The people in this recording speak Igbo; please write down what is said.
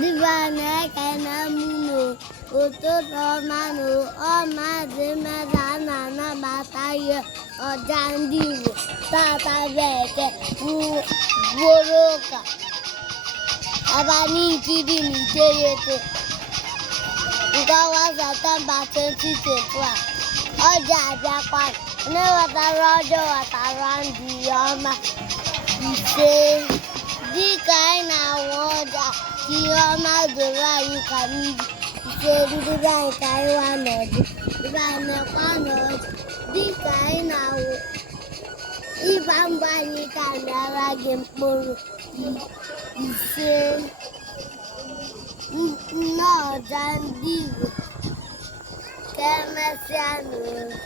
Divane kanamuno, oto romano, ọmọdé mẹ́ta nana batayo, ọ̀jàndìwò, tata bẹ̀kẹ̀, wúrókà, abanikidi nìjẹ́yẹtẹ. Nǹkan wá September 2021, ọjà àjàpá, oníwàtàrà ọjọ́ wàtàrà ndì ọma, ìṣe, dịka anyị na-awa ọjà, ka ihe ọma doro anyị ka mmiri, ise ndị be anyị ka anyị wa n'ọdụ, ndị anyị na-ekwa n'ọdụ, dịka anyị na-awụ ịba mbọ anyị ka na-ara gị mkpụrụ ise nne ọja ndị Igbo ka emesịa n'oge.